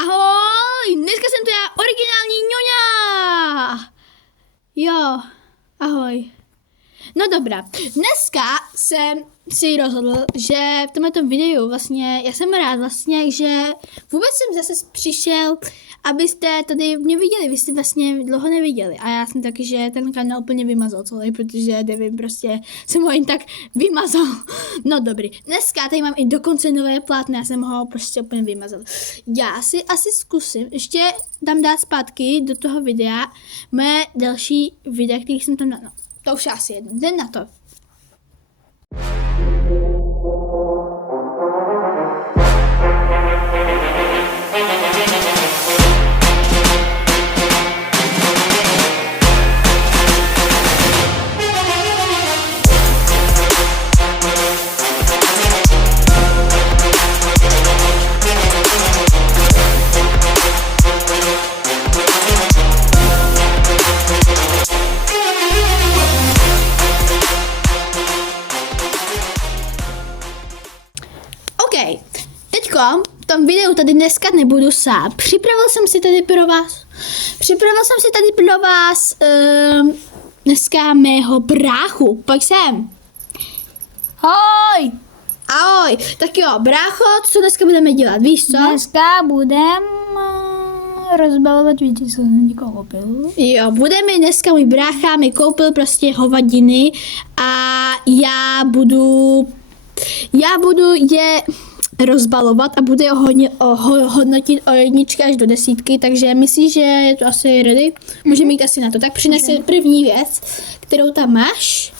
Ahoj, dneska jsem tu já, originální ňoňa. Jo, ahoj. No dobrá, dneska jsem si rozhodl, že v tomto videu vlastně, já jsem rád vlastně, že vůbec jsem zase přišel, abyste tady mě viděli, vy jste vlastně dlouho neviděli a já jsem taky, že ten kanál úplně vymazal celý, protože nevím, prostě jsem ho jen tak vymazal. No dobrý, dneska tady mám i dokonce nové plátno, já jsem ho prostě úplně vymazal. Já si asi zkusím, ještě dám dát zpátky do toho videa moje další videa, který jsem tam dal, no. To už asi jedno. Jdem na to. Teďko v tom videu tady dneska nebudu sám. Připravil jsem si tady pro vás dneska mého bráchu. Pojď sem. Ahoj! Ahoj. Tak jo, brácho, co dneska budeme dělat, víš co? Dneska budem rozbalovat věci, co jsem někoho koupil. Jo, můj brácha mi koupil prostě hovadiny a já budu je rozbalovat a bude je hodnotit od 1 až do 10, takže myslíš, že je to asi ready? Můžeme jít asi na to. Tak přinesi první věc, kterou tam máš.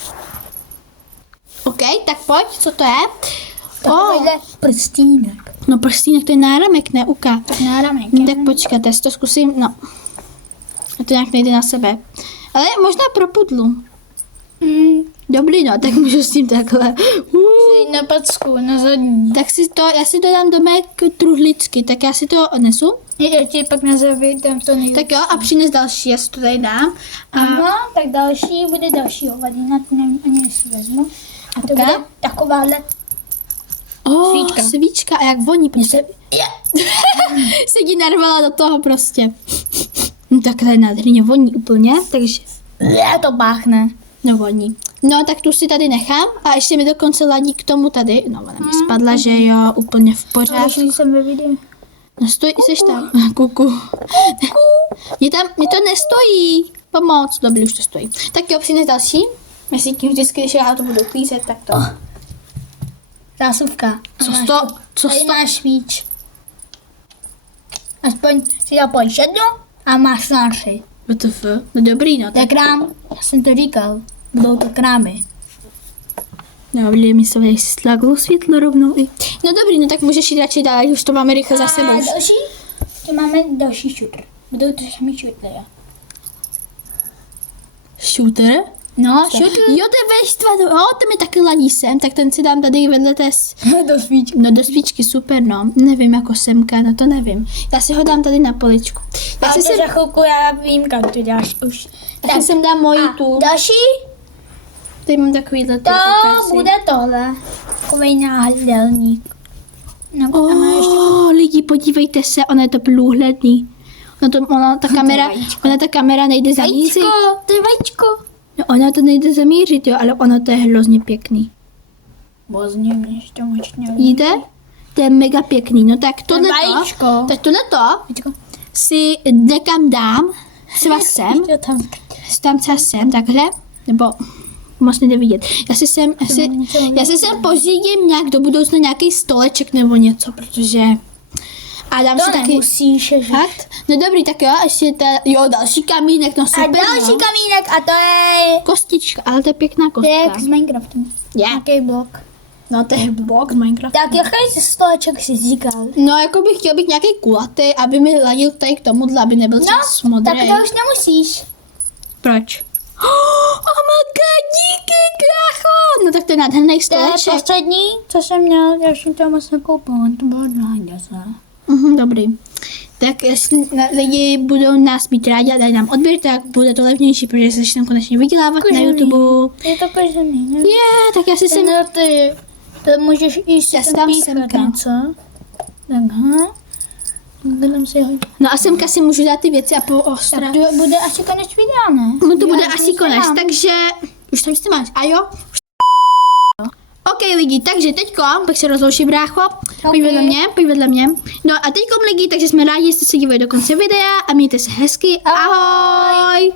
OK, tak pojď, co to je? Takovýhle prstínek. No prstínek, to je náramek, ne uka. Náramek. Tak počkat, já si to zkusím, no. A to nějak nejde na sebe. Ale možná pro pudlu. Dobrý, no, tak můžu s tím takhle. Na packu, na zadní. Tak já si to dám do mé truhličky, tak já si to odnesu. Já ti pak na závěr dám to nejlepší. Tak jo, a přines další, já si to tady dám. Ano, tak další bude další hovadina, to nevím ani jestli vezmu. A to bude takováhle svíčka. A jak voní, prostě. Sedí narvala do toho prostě. No takhle nádherně voní úplně, takže. To páchne. No voní. No tak tu si tady nechám a ještě mi dokonce ladí k tomu tady. No ona mi spadla, že jo, úplně v pořádku. Jsem ve videu. No stojí, seš tam. Kuku. Mě to nestojí. Pomoc. Dobrý, už to stojí. Tak jo, přines další. Myslím tím vždycky, když já to budu klízet, tak to. Zásuvka. Co Tady máš víč. Aspoň si zapojíš jednu a máš na 3. WTF? No dobrý, no To je krám. Já jsem to říkal. Budou to krámy. No, mi se tady slaglo světlo rovnou. No dobrý, no tak můžeš jít radši dál, už to máme rychle za sebou. A další? Tu máme další shooter. Budou to samý shooter. Shooter? No, shooter. Jo, to je veštva, to mi taky ladí sem, tak ten si dám tady vedle té... Do svíčky. No do svíčky, super, no. Nevím, jako semka, no to nevím. Já si ho dám tady na poličku. Já si za chvilku, já vím, kam to děláš už. Tak jsem dám moji tu. Další? Tady mám takovýhle To bude tohle. Takovej náhledelník. No, lidi, podívejte se, ono je to průhledný. Ona ta kamera nejde zamířit. To je vajíčko. No ona to nejde zamířit, jo, ale ono to je hrozně pěkný. Bozně, mě ještě možná. Vidíte? To je mega pěkný, no tak tohleto si někam dám, třeba sem, třeba sem, takhle, nebo moc nejde vidět. Já si sem pořídím nějak do budoucna nějaký stoleček nebo něco, protože... A dám si taky... Nemusíš, fakt? No dobrý, tak jo, ještě další kamínek, no super. A další kamínek a to je... Kostička, ale to je pěkná kostka. To je jak z Minecraftu. Nějaký blok. No to je blok z Minecraftu. Tak jaký stoleček jsi říkal? No jako bych chtěl být nějaký kulatý, aby mi ladil tady k tomuhle, aby nebyl čas modrý. Tak to už nemusíš. Proč? Oh my god, díky, krácho! No tak to je nádherný stoleček. To je poslední, co jsem měl, já jsem to moc nekoupil, to bylo 2. Dobrý. Tak jestli lidi budou nás mít rádi a dají nám odběr, tak bude to levnější, protože se začnou konečně vydělávat na YouTube. Je to kožený, ne? Tak já si sem... To můžeš i si tam píchat něco. Takhle. Dám si ho. No a semka si můžu dát ty věci a poostrat. Tak to bude asi konec videa, ne? No to bude Já asi to konec, dám. takže už tam si máš, a jo? OK lidi, takže teďko, pak se rozloučí brácho, pojď vedle mě. No a teďko lidi, takže jsme rádi, že jste se dívali do konce videa a mějte se hezky, ahoj!